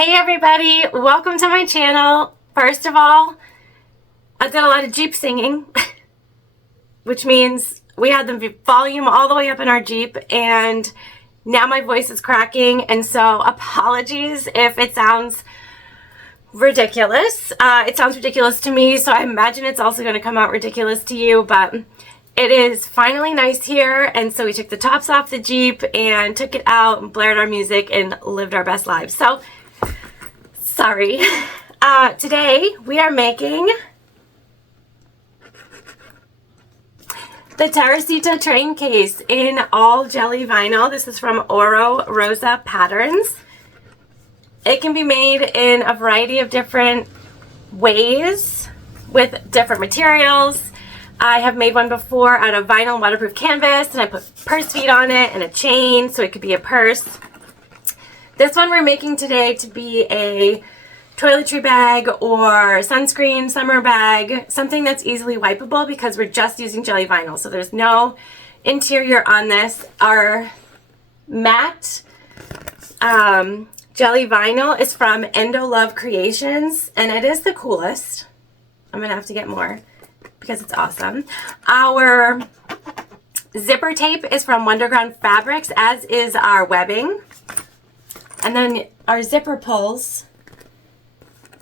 Hey everybody, welcome to my channel. First of all, I did a lot of Jeep singing, which means we had the volume all the way up in our Jeep, and now my voice is cracking, and so apologies if it sounds ridiculous. It sounds ridiculous to me, so I imagine it's also going to come out ridiculous to you, but it is finally nice here, and so we took the tops off the Jeep and took it out and blared our music and lived our best lives. So, sorry. Today we are making the Teresita Train Case in all jelly vinyl. This is from Oro Rosa Patterns. It can be made in a variety of different ways with different materials. I have made one before out of vinyl waterproof canvas, and I put purse feet on it and a chain so it could be a purse. This one we're making today to be a toiletry bag or sunscreen summer bag, something that's easily wipeable because we're just using jelly vinyl, so there's no interior on this. Our matte jelly vinyl is from Endo Love Creations, and it is the coolest. I'm gonna have to get more because it's awesome. Our zipper tape is from Wonderground Fabrics, as is our webbing. And then our zipper pulls,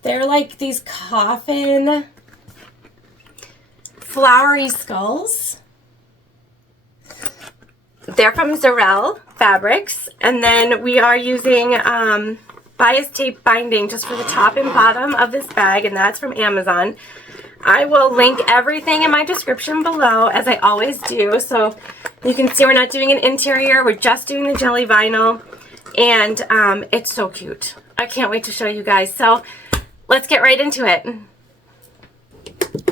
they're like these coffin flowery skulls. They're from Zarel Fabrics. And then we are using bias tape binding just for the top and bottom of this bag, and that's from Amazon. I will link everything in my description below, as I always do, so you can see we're not doing an interior, we're just doing the jelly vinyl, and it's so cute. I can't wait to show you guys. So let's get right into it.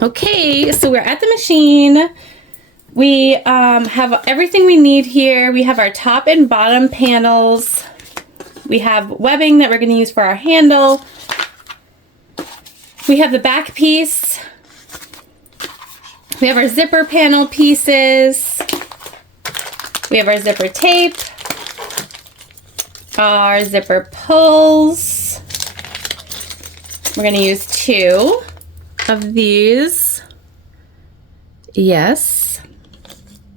Okay, so we're at the machine. We have everything we need here. We have our top and bottom panels. We have webbing that we're going to use for our handle. We have the back piece. We have our zipper panel pieces. We have our zipper tape. Our zipper pulls. We're going to use 2 of these. Yes.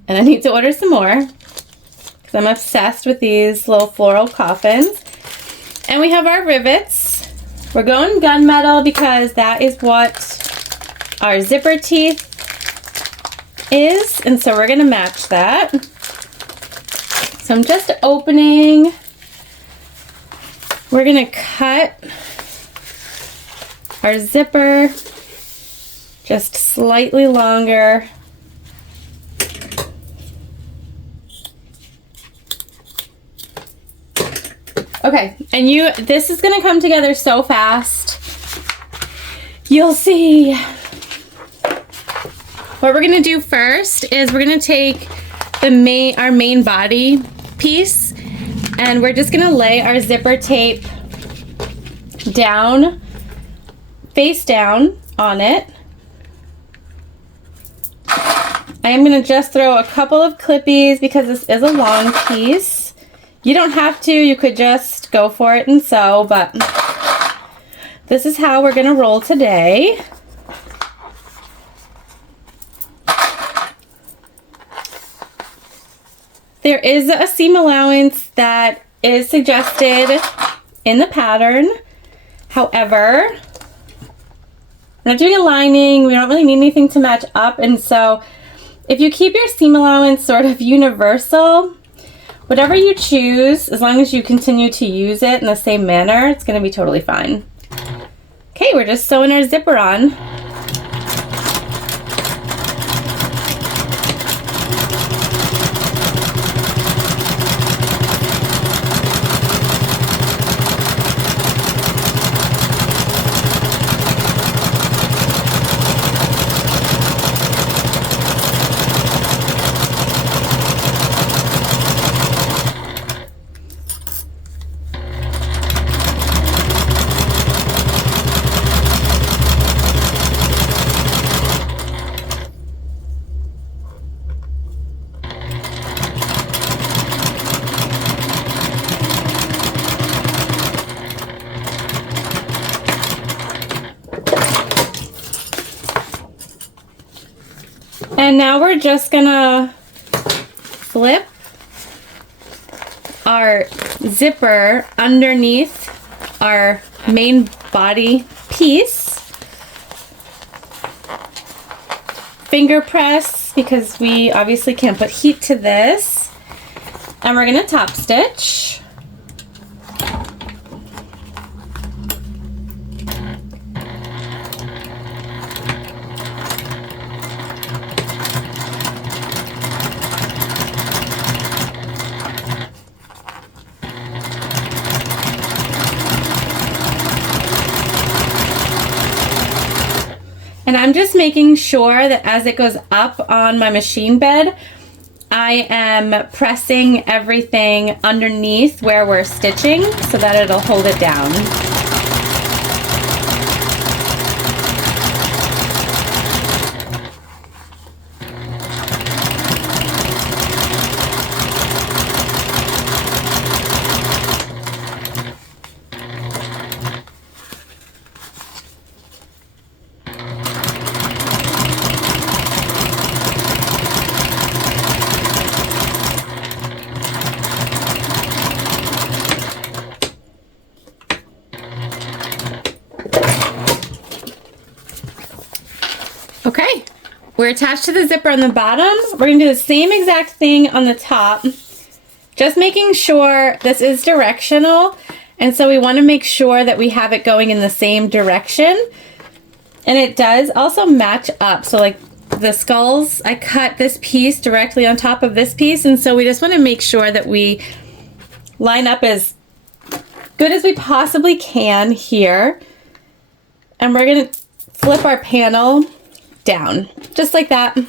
And I need to order some more because I'm obsessed with these little floral coffins. And we have our rivets. We're going gunmetal because that is what our zipper teeth is, and so we're going to match that. So I'm just opening. We're going to cut our zipper just slightly longer. Okay, and this is gonna come together so fast. You'll see. What we're gonna do first is we're gonna take our main body piece, and we're just gonna lay our zipper tape down, face down on it. I am gonna just throw a couple of clippies because this is a long piece. You don't have to, you could just go for it and sew, but this is how we're gonna roll today. There is a seam allowance that is suggested in the pattern. However, we're not doing a lining, we don't really need anything to match up, and so if you keep your seam allowance sort of universal, whatever you choose, as long as you continue to use it in the same manner, it's going to be totally fine. Okay, we're just sewing our zipper on. now we're just gonna flip our zipper underneath our main body piece. Finger press, because we obviously can't put heat to this. And we're gonna top stitch. And I'm just making sure that as it goes up on my machine bed, I am pressing everything underneath where we're stitching so that it'll hold it down. Okay, we're attached to the zipper on the bottom. We're gonna do the same exact thing on the top, just making sure this is directional. And so we wanna make sure that we have it going in the same direction. And it does also match up. So like the skulls, I cut this piece directly on top of this piece. And so we just wanna make sure that we line up as good as we possibly can here. And we're gonna flip our panel down, just like that. And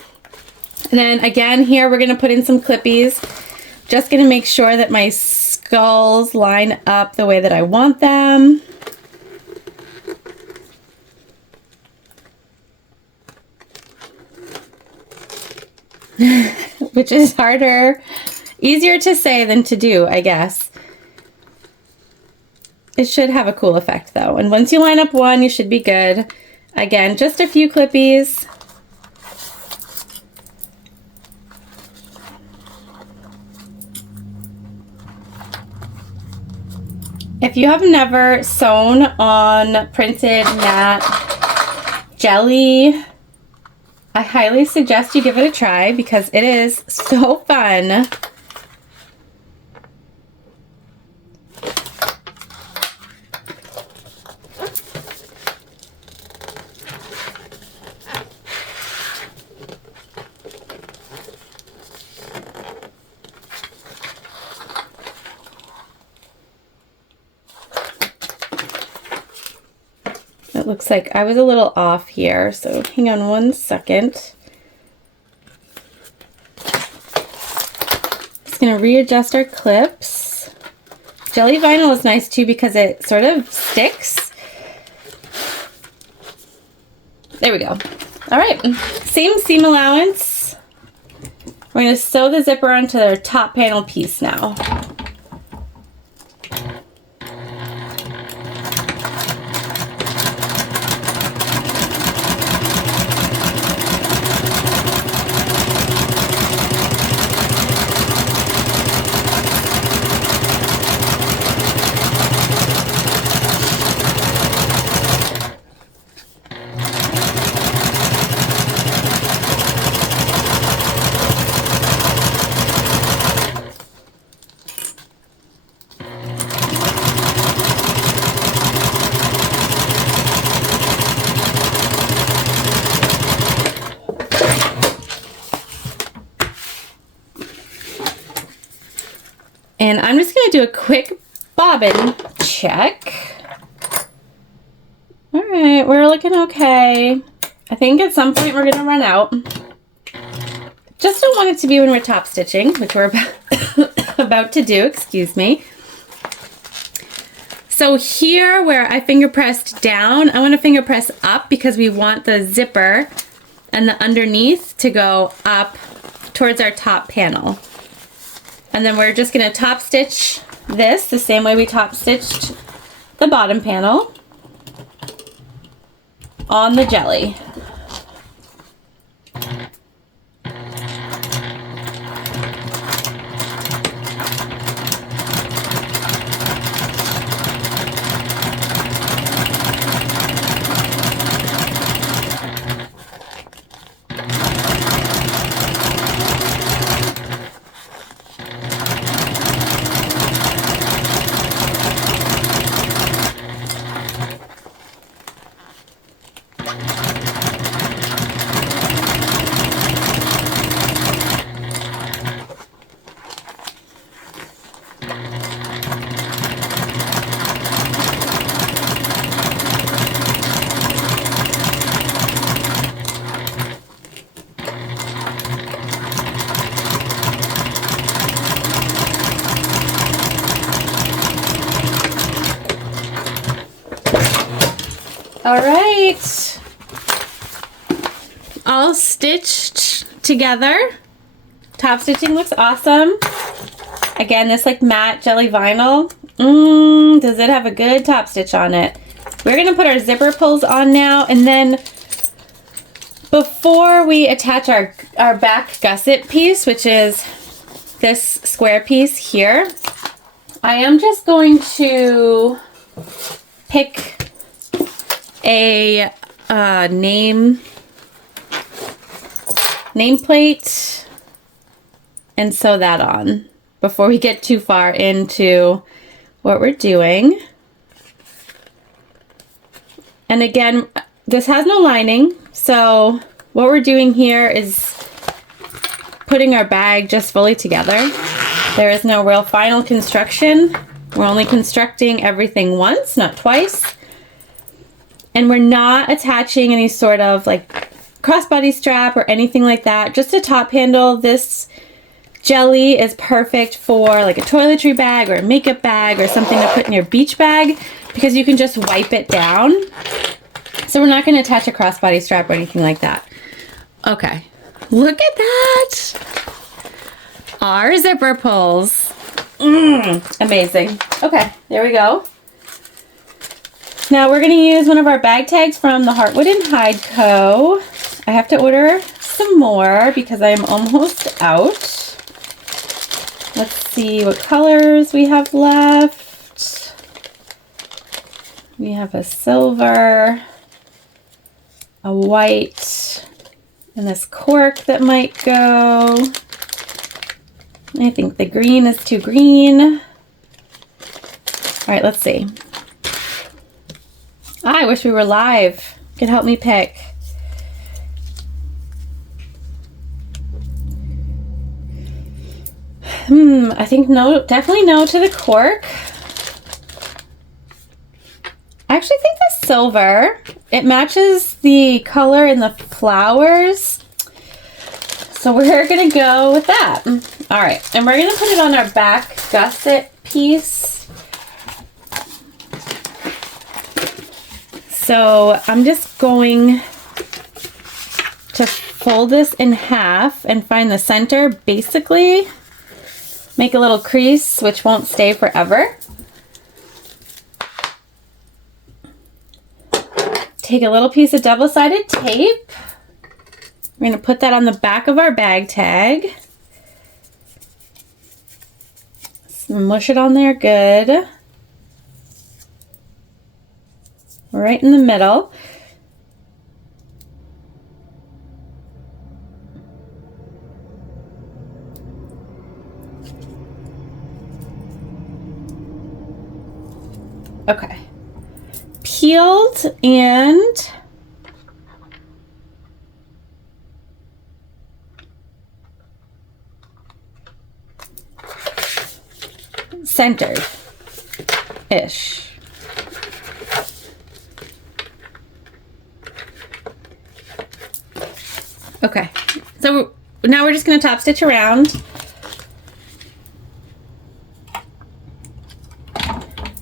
then again here, we're gonna put in some clippies. Just gonna make sure that my skulls line up the way that I want them. Which is easier to say than to do, I guess. It should have a cool effect though. And once you line up one, you should be good. Again, just a few clippies. If you have never sewn on printed matte jelly, I highly suggest you give it a try because it is so fun. It looks like I was a little off here, so hang on one second. Just gonna readjust our clips. Jelly vinyl is nice too because it sort of sticks. There we go. All right, same seam allowance. We're gonna sew the zipper onto the top panel piece now. And I'm just going to do a quick bobbin check. All right, we're looking okay. I think at some point we're going to run out. Just don't want it to be when we're top stitching, which we're about to do, excuse me. So here where I finger pressed down, I want to finger press up because we want the zipper and the underneath to go up towards our top panel. And then we're just going to top stitch this the same way we top stitched the bottom panel on the jelly. All right. All stitched together. Top stitching looks awesome. Again, this like matte jelly vinyl. Does it have a good top stitch on it? We're gonna put our zipper pulls on now, and then before we attach our back gusset piece, which is this square piece here, I am just going to pick a nameplate and sew that on before we get too far into what we're doing. And again, this has no lining, so what we're doing here is putting our bag just fully together. There is no real final construction. We're only constructing everything once, not twice. And we're not attaching any sort of like crossbody strap or anything like that, just a top handle. This jelly is perfect for like a toiletry bag or a makeup bag or something to put in your beach bag, because you can just wipe it down. So we're not going to attach a crossbody strap or anything like that. Okay, look at that. Our zipper pulls. Amazing. Okay, there we go. Now we're going to use one of our bag tags from the Heartwood and Hide Co. I have to order some more because I am almost out. Let's see what colors we have left. We have a silver, a white, and this cork that might go. I think the green is too green. All right, let's see. I wish we were live. Could help me pick. I think no, definitely no to the cork. I actually think the silver, it matches the color in the flowers. So we're gonna go with that. All right, and we're gonna put it on our back gusset piece. So I'm just going to fold this in half and find the center, basically. Make a little crease, which won't stay forever. Take a little piece of double-sided tape. We're going to put that on the back of our bag tag. Smush it on there good. Right in the middle. Okay. Peeled and centered-ish. Okay, so now we're just going to top stitch around.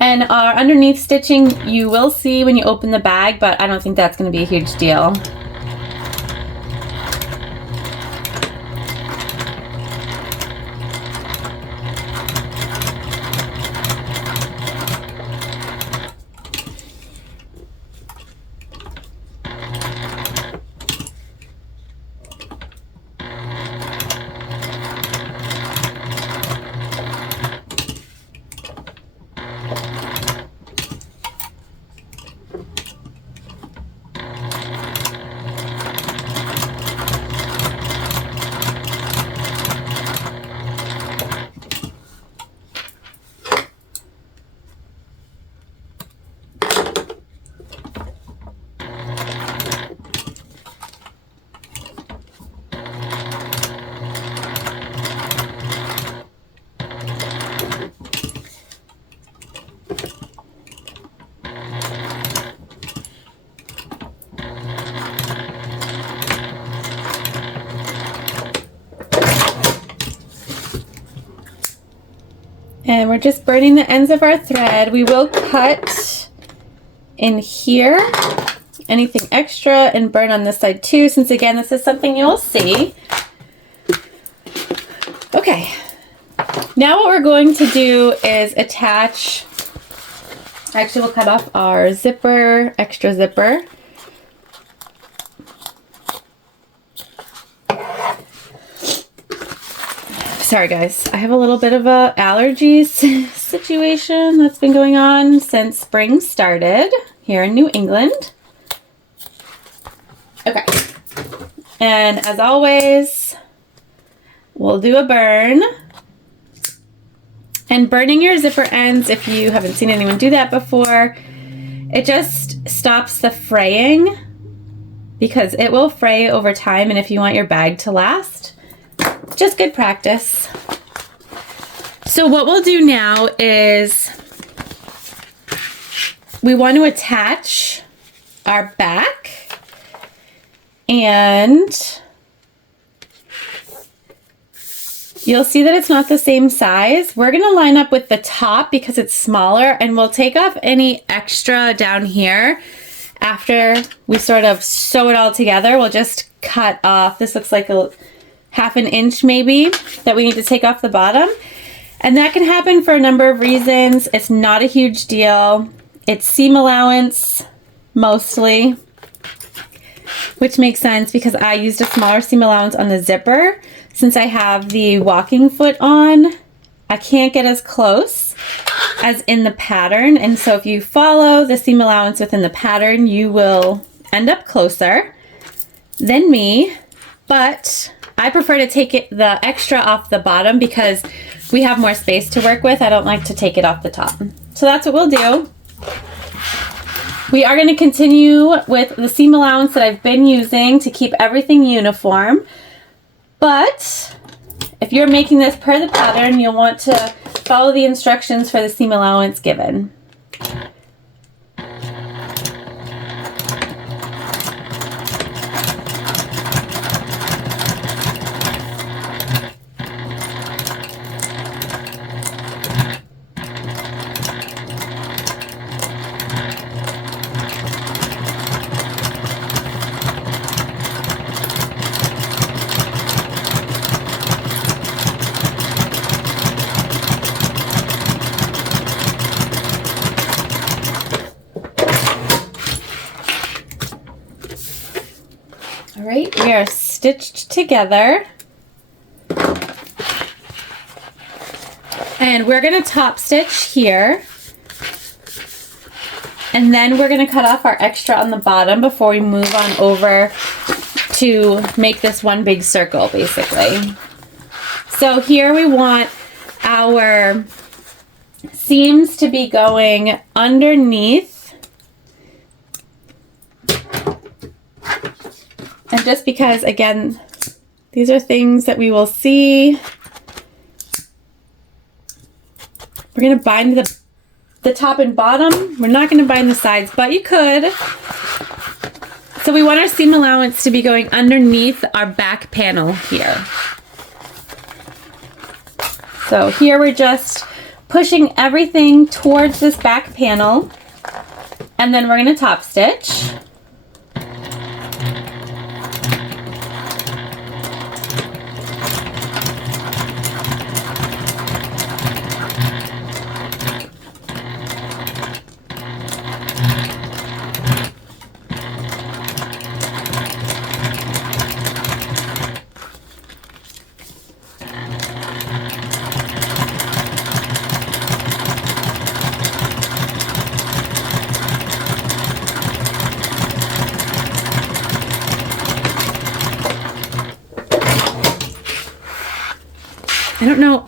And our underneath stitching you will see when you open the bag, but I don't think that's going to be a huge deal. And we're just burning the ends of our thread. We will cut in here anything extra and burn on this side too, since again, this is something you'll see. Okay, now what we're going to do is attach, actually we'll cut off our zipper, extra zipper. Sorry guys, I have a little bit of a allergies situation that's been going on since spring started here in New England. Okay, and as always, we'll do a burn. And burning your zipper ends, if you haven't seen anyone do that before, it just stops the fraying because it will fray over time, and if you want your bag to last, just good practice. So what we'll do now is we want to attach our back, and you'll see that it's not the same size. We're going to line up with the top because it's smaller, and we'll take off any extra down here after we sort of sew it all together. We'll just cut off, this looks like a half an inch maybe that we need to take off the bottom, and that can happen for a number of reasons. It's not a huge deal. It's seam allowance mostly, which makes sense because I used a smaller seam allowance on the zipper. Since I have the walking foot on, I can't get as close as in the pattern, and so if you follow the seam allowance within the pattern, you will end up closer than me, but I prefer to take the extra off the bottom because we have more space to work with. I don't like to take it off the top. So that's what we'll do. We are going to continue with the seam allowance that I've been using to keep everything uniform. But if you're making this per the pattern, you'll want to follow the instructions for the seam allowance given. All right, we are stitched together. And we're going to top stitch here. And then we're going to cut off our extra on the bottom before we move on over to make this one big circle, basically. So here we want our seams to be going underneath. And just because, again, these are things that we will see, we're going to bind the top and bottom. We're not going to bind the sides, but you could. So we want our seam allowance to be going underneath our back panel here. So here we're just pushing everything towards this back panel, and then we're going to top stitch.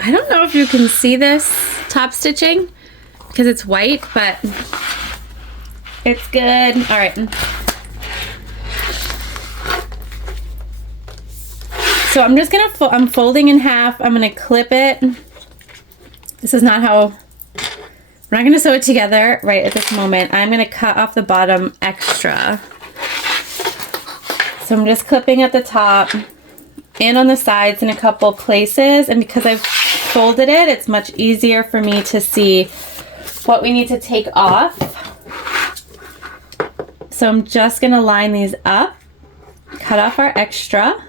I don't know if you can see this top stitching because it's white, but it's good. All right. So I'm just gonna, I'm folding in half. I'm gonna clip it. This is not how, we're not gonna sew it together right at this moment. I'm gonna cut off the bottom extra. So I'm just clipping at the top and on the sides in a couple places, and because I've folded it, it's much easier for me to see what we need to take off. So I'm just gonna line these up, cut off our extra.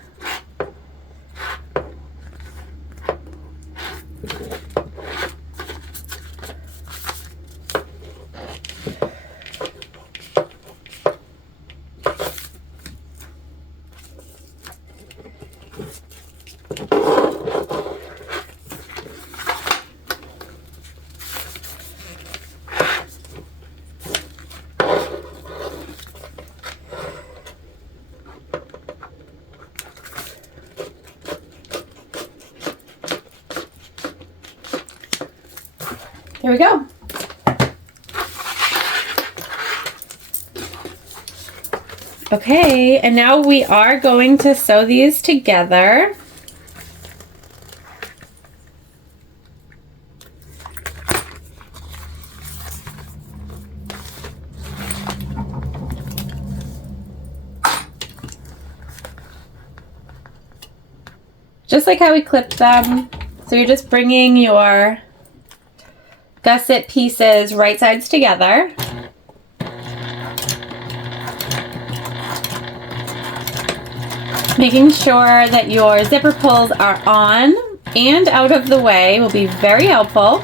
There we go. Okay, and now we are going to sew these together. Just like how we clipped them. So you're just bringing your gusset pieces right sides together. Making sure that your zipper pulls are on and out of the way will be very helpful.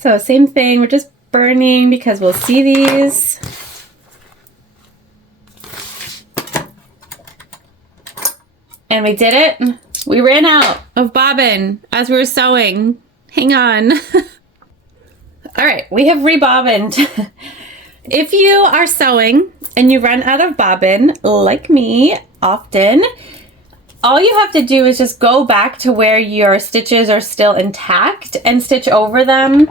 So same thing, we're just burning because we'll see these. And we did it. We ran out of bobbin as we were sewing. Hang on. All right, we have rebobbined. If you are sewing and you run out of bobbin, like me often, all you have to do is just go back to where your stitches are still intact and stitch over them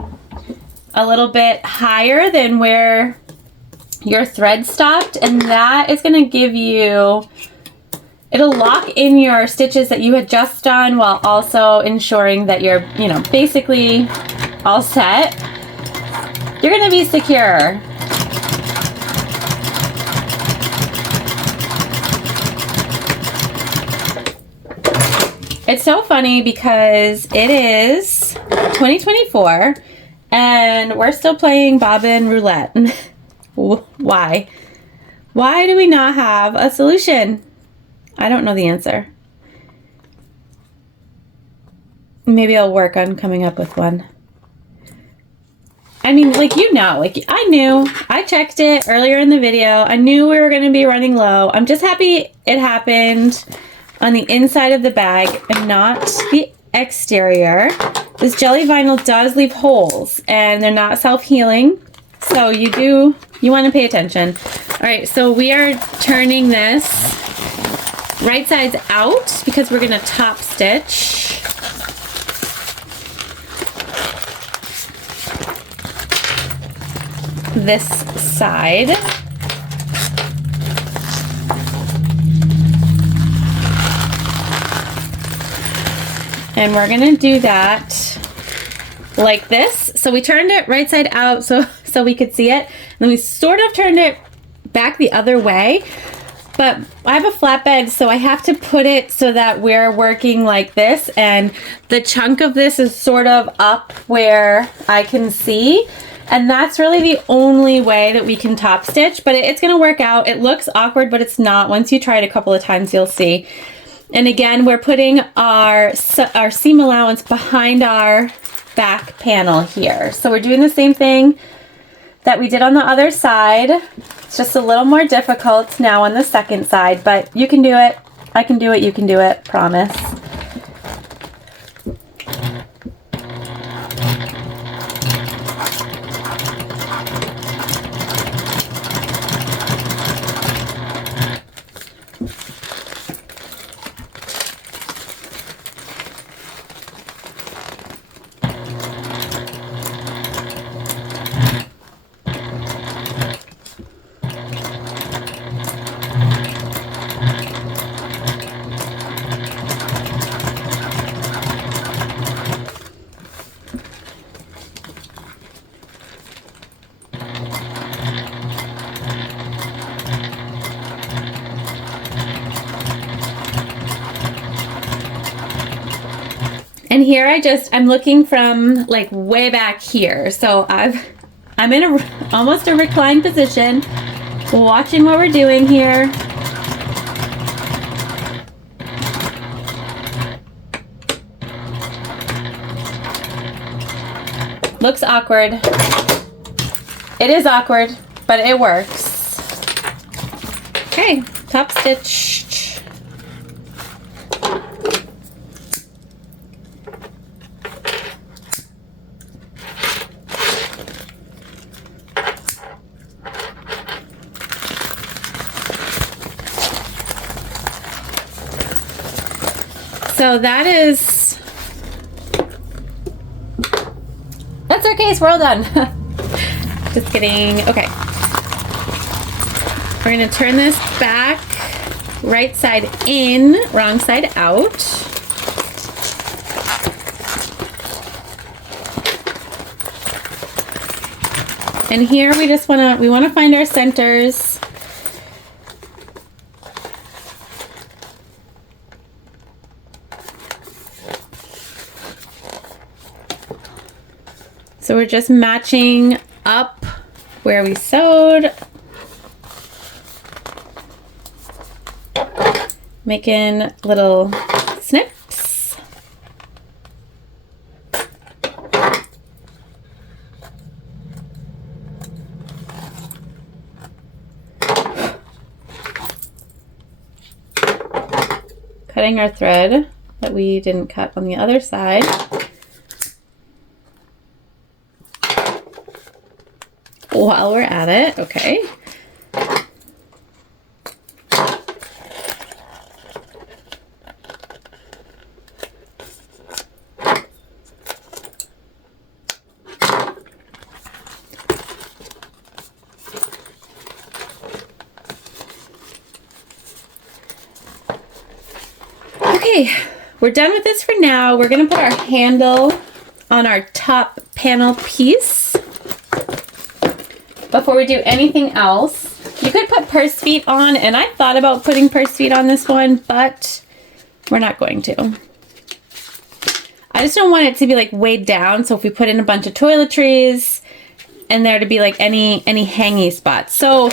a little bit higher than where your thread stopped, and that is going to give you, it'll lock in your stitches that you had just done while also ensuring that you're, basically all set. You're going to be secure. It's so funny because it is 2024 and we're still playing bobbin roulette. Why? Why do we not have a solution? I don't know the answer. Maybe I'll work on coming up with one. I mean, I knew. I checked it earlier in the video. I knew we were going to be running low. I'm just happy it happened on the inside of the bag and not the exterior. This jelly vinyl does leave holes and they're not self-healing, so you want to pay attention. All right, so we are turning this right sides out because we're going to top stitch. This side. And we're gonna do that like this. So we turned it right side out so we could see it. And then we sort of turned it back the other way. But I have a flatbed, so I have to put it so that we're working like this. And the chunk of this is sort of up where I can see. And that's really the only way that we can top stitch. But it's gonna work out. It looks awkward, but it's not. Once you try it a couple of times, you'll see. And again, we're putting our seam allowance behind our back panel here. So we're doing the same thing that we did on the other side. It's just a little more difficult now on the second side, but you can do it. I can do it, you can do it, promise. And here I'm looking from like way back here. So I'm in almost a reclined position, watching what we're doing here. Looks awkward. It is awkward, but it works. Okay, top stitch. So that's our case. We're all done. Just kidding. Okay. We're going to turn this back, right side in, wrong side out. And here we just want to find our centers. So we're just matching up where we sewed, making little snips. Cutting our thread that we didn't cut on the other side. While we're at it, okay. Okay, we're done with this for now. We're gonna put our handle on our top panel piece. Before we do anything else, you could put purse feet on, and I thought about putting purse feet on this one, but we're not going to. I just don't want it to be like weighed down, so if we put in a bunch of toiletries and there to be like any hangy spots. So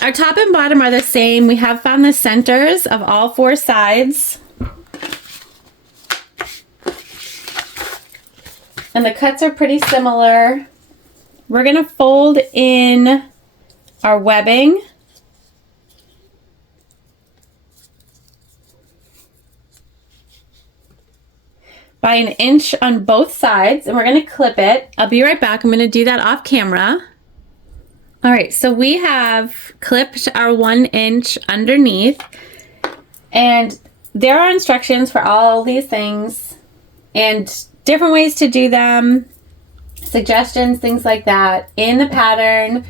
our top and bottom are the same. We have found the centers of all four sides. And the cuts are pretty similar. We're going to fold in our webbing. By 1 inch on both sides, and we're going to clip it. I'll be right back. I'm going to do that off camera. All right, so we have clipped our 1 inch underneath, and there are instructions for all these things and different ways to do them. Suggestions, things like that in the pattern,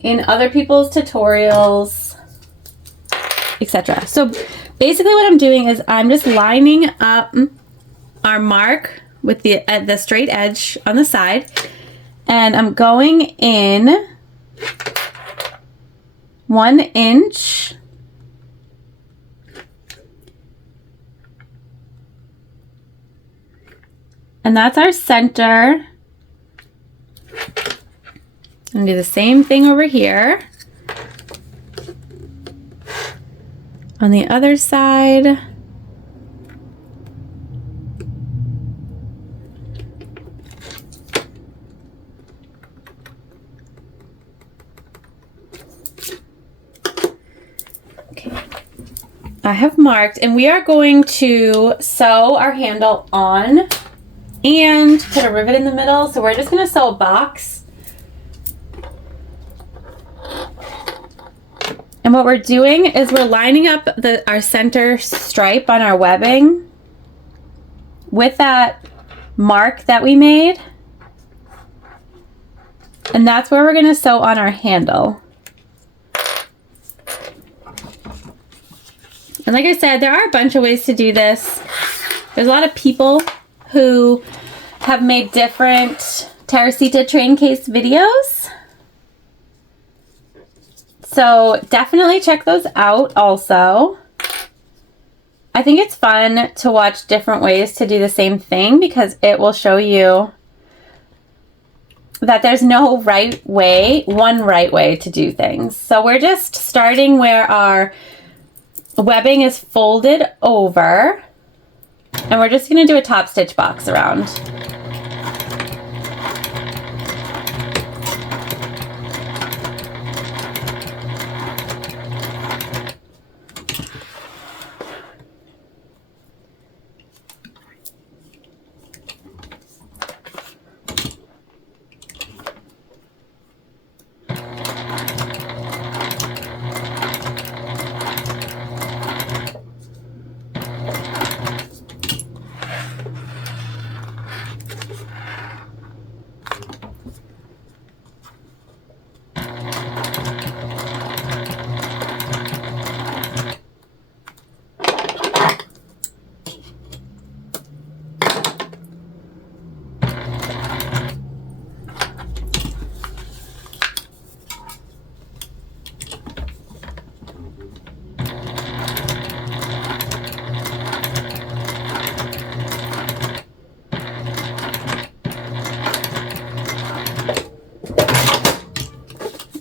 in other people's tutorials, etc. So basically what I'm doing is I'm just lining up our mark with the straight edge on the side, and I'm going in 1 inch and that's our center. I'm gonna do the same thing over here on the other side. Okay, I have marked, and we are going to sew our handle on and put a rivet in the middle. So we're just going to sew a box. And what we're doing is we're lining up our center stripe on our webbing with that mark that we made. And that's where we're going to sew on our handle. And like I said, there are a bunch of ways to do this. There's a lot of people who have made different Teresita Train Case videos. So definitely check those out also. I think it's fun to watch different ways to do the same thing because it will show you that there's no one right way to do things. So we're just starting where our webbing is folded over, and we're just going to do a top stitch box around.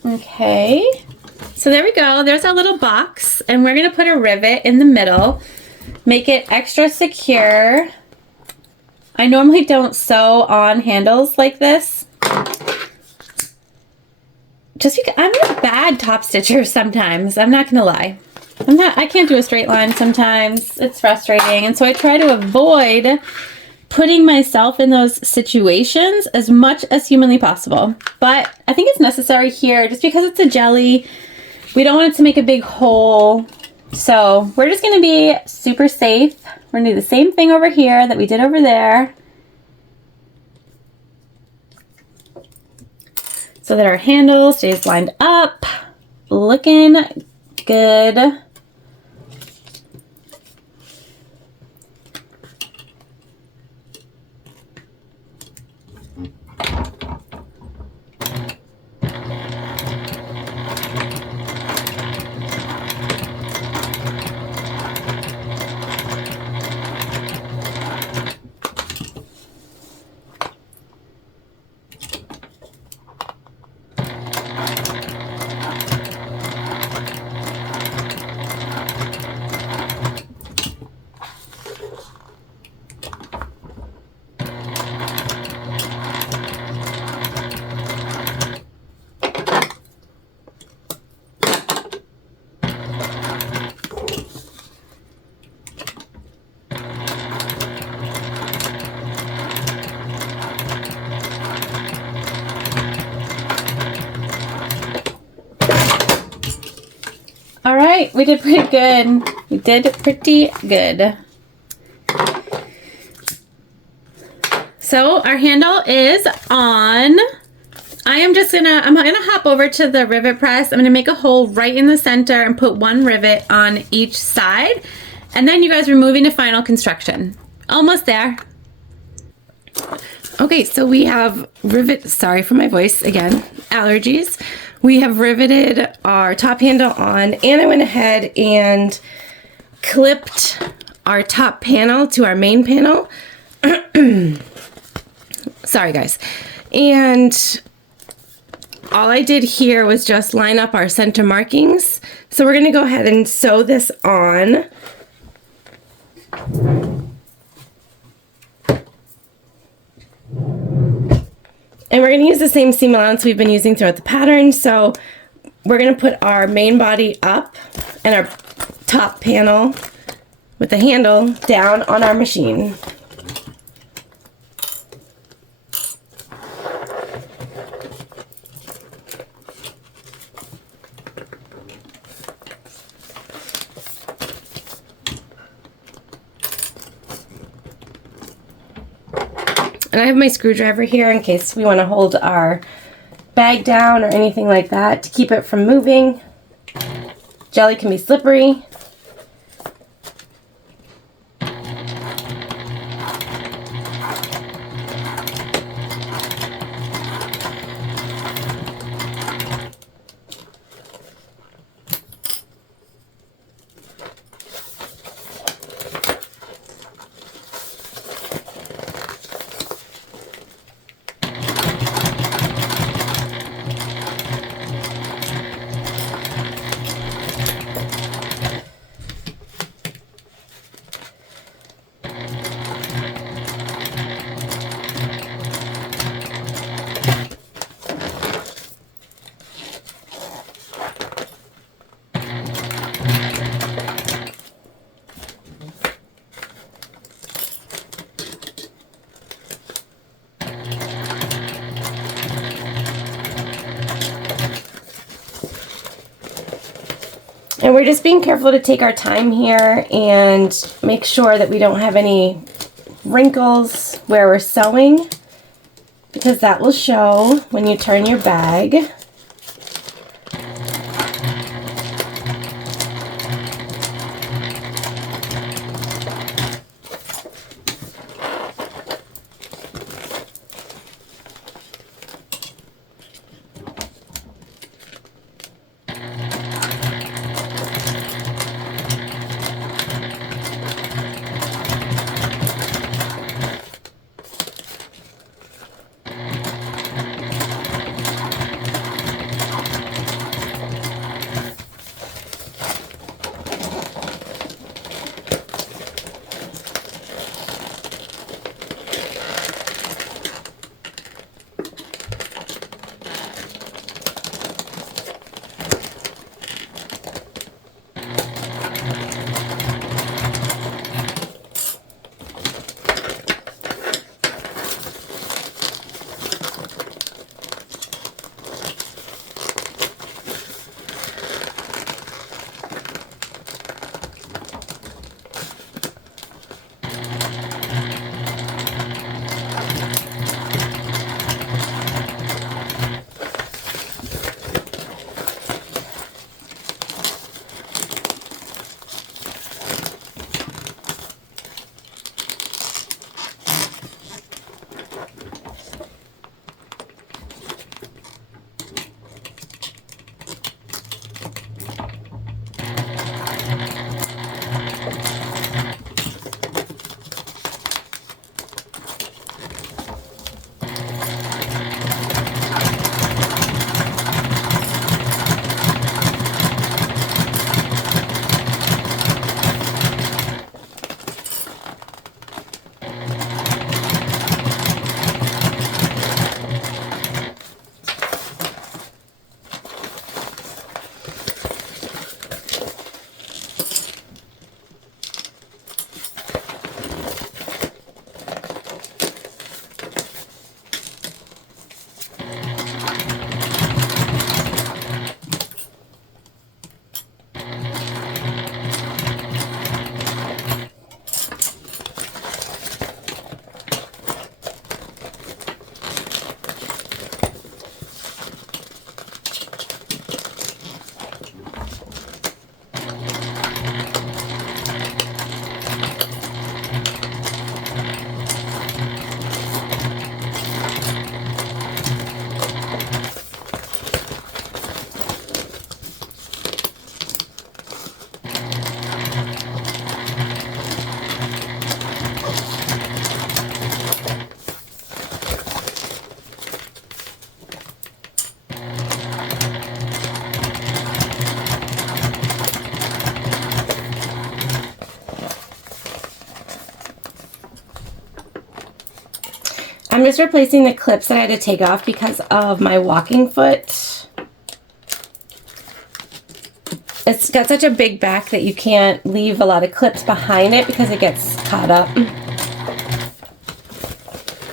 Okay, so there we go. There's our little box, and we're going to put a rivet in the middle, make it extra secure. I normally don't sew on handles like this, just because I'm a bad top stitcher sometimes. I'm not going to lie. I can't do a straight line sometimes. It's frustrating, and so I try to avoid putting myself in those situations as much as humanly possible. But I think it's necessary here just because it's a jelly. We don't want it to make a big hole. So we're just going to be super safe. We're going to do the same thing over here that we did over there, so that our handle stays lined up, looking good. All right, we did pretty good. We did pretty good. So our handle is on. I'm gonna hop over to the rivet press. I'm gonna make a hole right in the center and put one rivet on each side. And then you guys are moving to final construction. Almost there. Okay, so we have sorry for my voice again, allergies. We have riveted our top handle on, and I went ahead and clipped our top panel to our main panel. Sorry guys. And all I did here was just line up our center markings. So we're gonna go ahead and sew this on. And we're going to use the same seam allowance we've been using throughout the pattern. So we're going to put our main body up and our top panel with the handle down on our machine. And I have my screwdriver here in case we want to hold our bag down or anything like that to keep it from moving. Jelly can be slippery. And we're just being careful to take our time here and make sure that we don't have any wrinkles where we're sewing, because that will show when you turn your bag. I'm just replacing the clips that I had to take off because of my walking foot. It's got such a big back that you can't leave a lot of clips behind it because it gets caught up.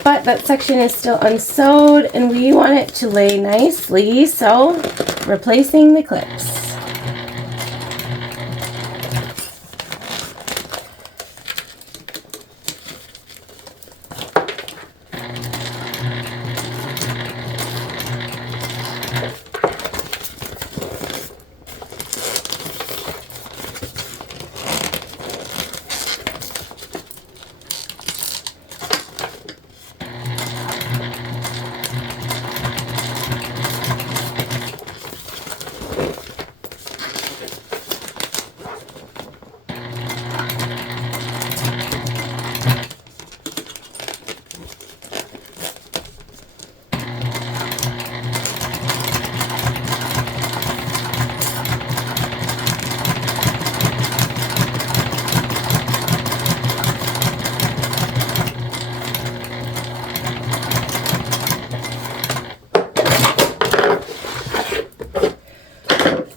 But that section is still unsewed and we want it to lay nicely, so replacing the clips.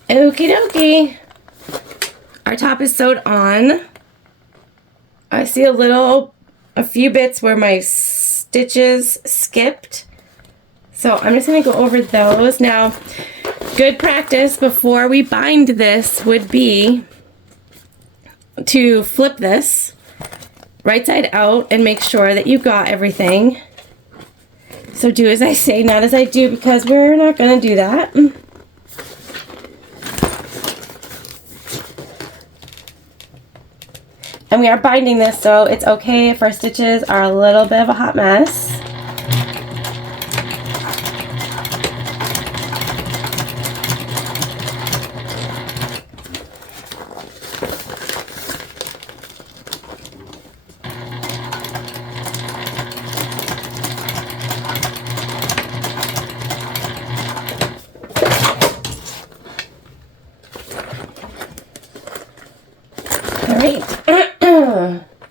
Okie dokie. Our top is sewed on. I see a few bits where my stitches skipped. So I'm just going to go over those. Now, Good practice before we bind this would be to flip this right side out and make sure that you got everything. So do as I say, not as I do, because we're not going to do that. And we are binding this, so it's okay if our stitches are a little bit of a hot mess.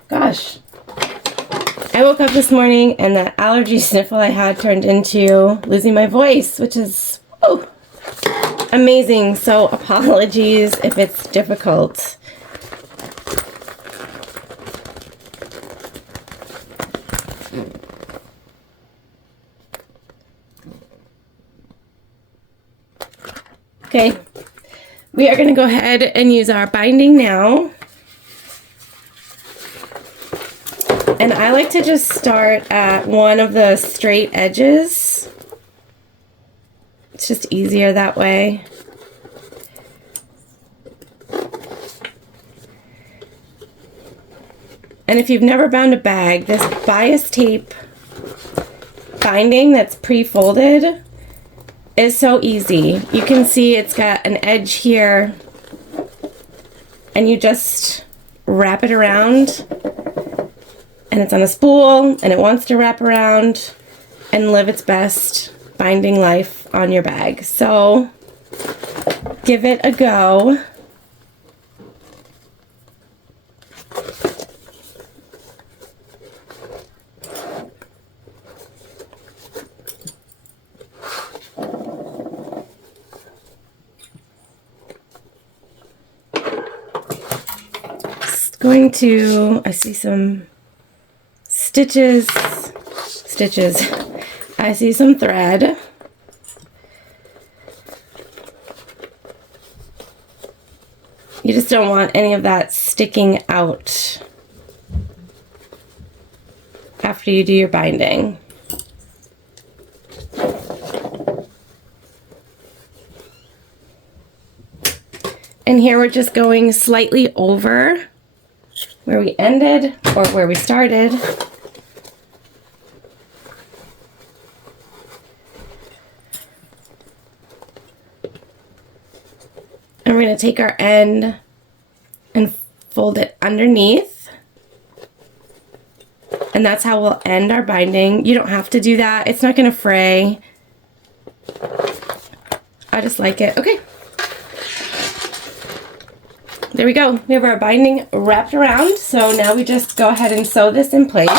Gosh, I woke up this morning and the allergy sniffle I had turned into losing my voice, which is amazing. So apologies if it's difficult. Okay, we are going to go ahead and use our binding now. And I like to just start at one of the straight edges. It's just easier that way. And if you've never bound a bag, this bias tape binding that's pre-folded is so easy. You can see it's got an edge here, and you just wrap it around. And it's on a spool, and it wants to wrap around and live its best binding life on your bag. So give it a go. Just going to, I see some stitches. I see some thread. You just don't want any of that sticking out after you do your binding. And here we're just going slightly over where we ended or where we started. And we're going to take our end and fold it underneath. And that's how we'll end our binding. You don't have to do that. It's not going to fray. I just like it. Okay. There we go. We have our binding wrapped around. So now we just go ahead and sew this in place.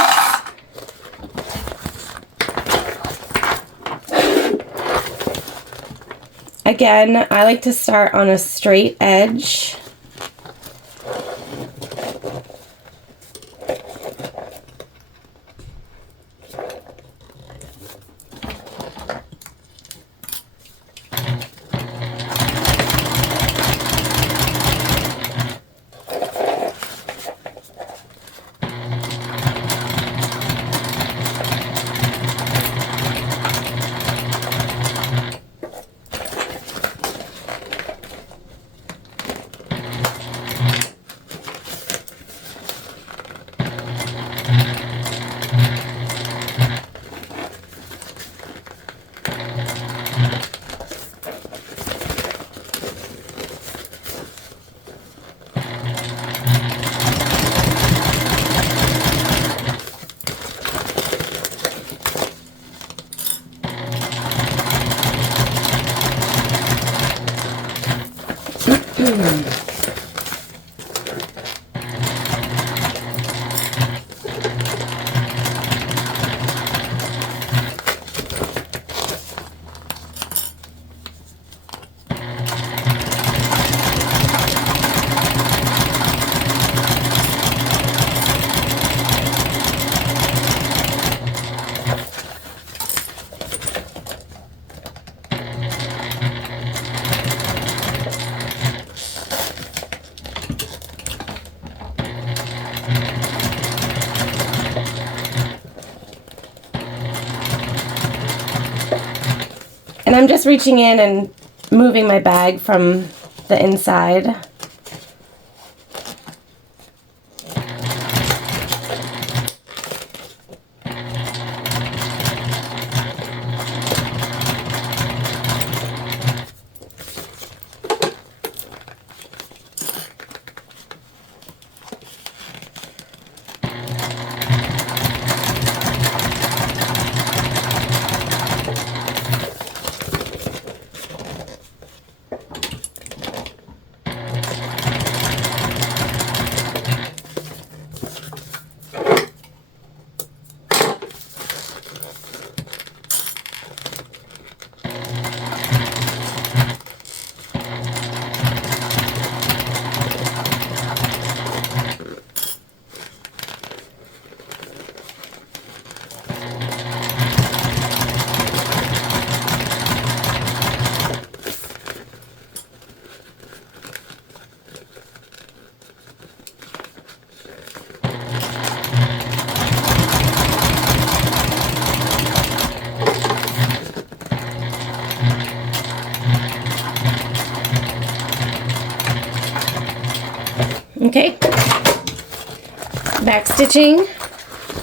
Again, I like to start on a straight edge. And I'm just reaching in and moving my bag from the inside. Okay, back stitching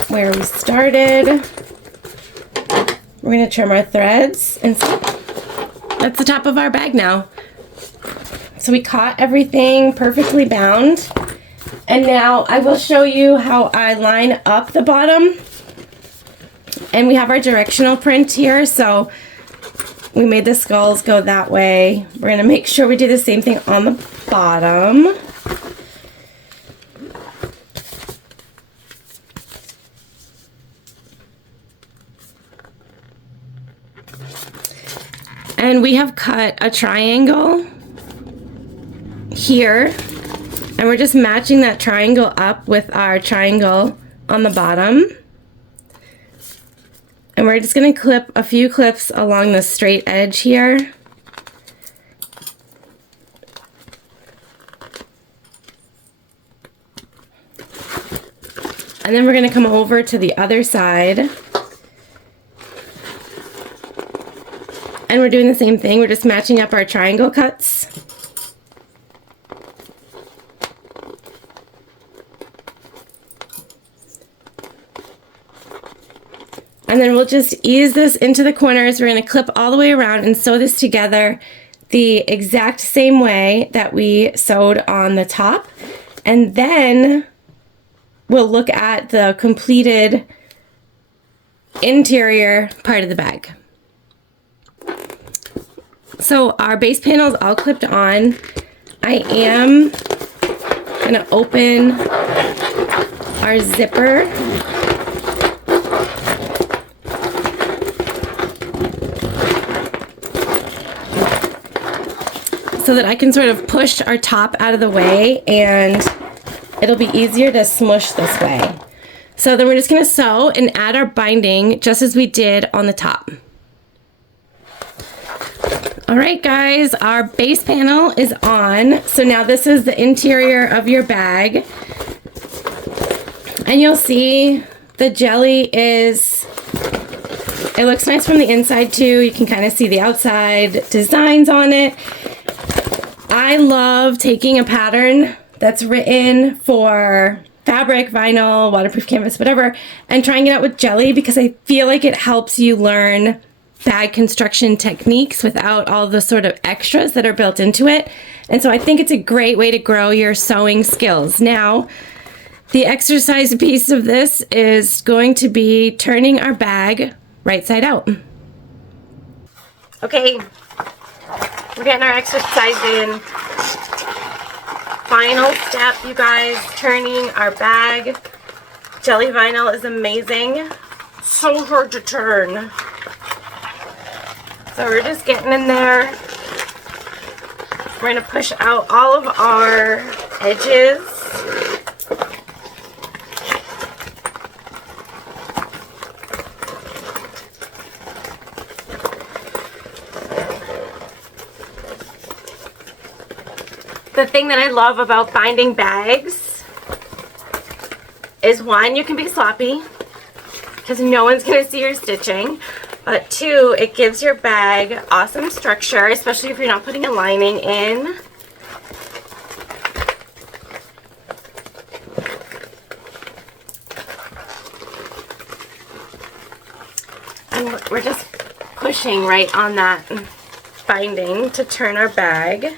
where we started. We're going to trim our threads and that's the top of our bag now. So we caught everything perfectly bound, and now I will show you how I line up the bottom. And we have our directional print here, so we made the skulls go that way. We're going to make sure we do the same thing on the bottom. And we have cut a triangle here, and we're just matching that triangle up with our triangle on the bottom. And we're just going to clip a few clips along the straight edge here. And then we're going to come over to the other side. And we're doing the same thing. We're just matching up our triangle cuts. And then we'll just ease this into the corners. We're going to clip all the way around and sew this together the exact same way that we sewed on the top. And then we'll look at the completed interior part of the bag. So our base panel is all clipped on. I am going to open our zipper. So that I can sort of push our top out of the way and it'll be easier to smush this way. So then we're just going to sew and add our binding just as we did on the top. All right, guys, our base panel is on. So now this is the interior of your bag. And you'll see the jelly it looks nice from the inside too. You can kind of see the outside designs on it. I love taking a pattern that's written for fabric, vinyl, waterproof canvas, whatever, and trying it out with jelly because I feel like it helps you learn bag construction techniques without all the sort of extras that are built into it. And so I think it's a great way to grow your sewing skills. Now, the exercise piece of this is going to be turning our bag right side out. Okay, we're getting our exercise in. Final step, you guys, turning our bag. Jelly vinyl is amazing. So hard to turn. So we're just getting in there. We're going to push out all of our edges. The thing that I love about binding bags is, one, you can be sloppy because no one's going to see your stitching. But 2, it gives your bag awesome structure, especially if you're not putting a lining in. And we're just pushing right on that binding to turn our bag.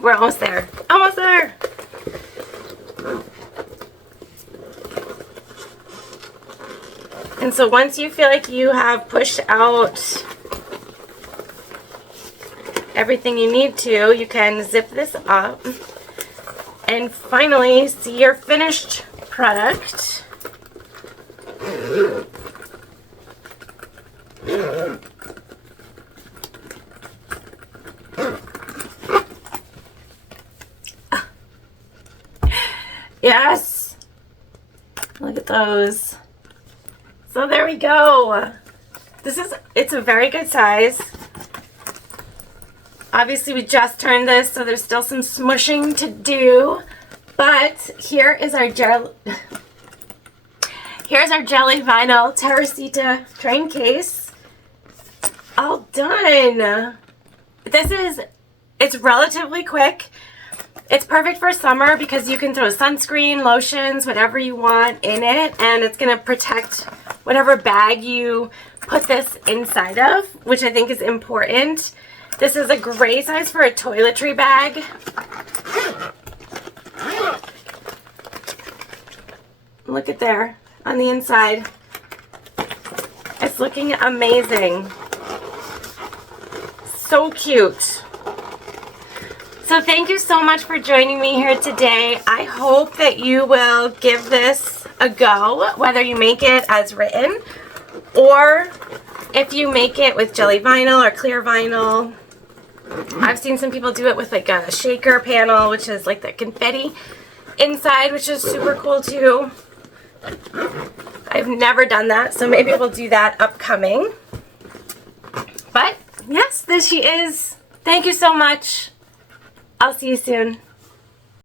We're almost there. Almost there! And so once you feel like you have pushed out everything you need to, you can zip this up and finally see your finished product. Yes! Look at those. So there we go. It's a very good size. Obviously we just turned this, so there's still some smushing to do. But here's our jelly vinyl Teresita Train Case. All done. It's relatively quick. It's perfect for summer because you can throw sunscreen, lotions, whatever you want in it, and it's going to protect whatever bag you put this inside of, which I think is important. This is a great size for a toiletry bag. Look at there on the inside. It's looking amazing. So cute. So thank you so much for joining me here today. I hope that you will give this a go, whether you make it as written or if you make it with jelly vinyl or clear vinyl. I've seen some people do it with like a shaker panel, which is like the confetti inside, which is super cool too. I've never done that, so maybe we'll do that upcoming. But yes, there she is. Thank you so much. I'll see you soon.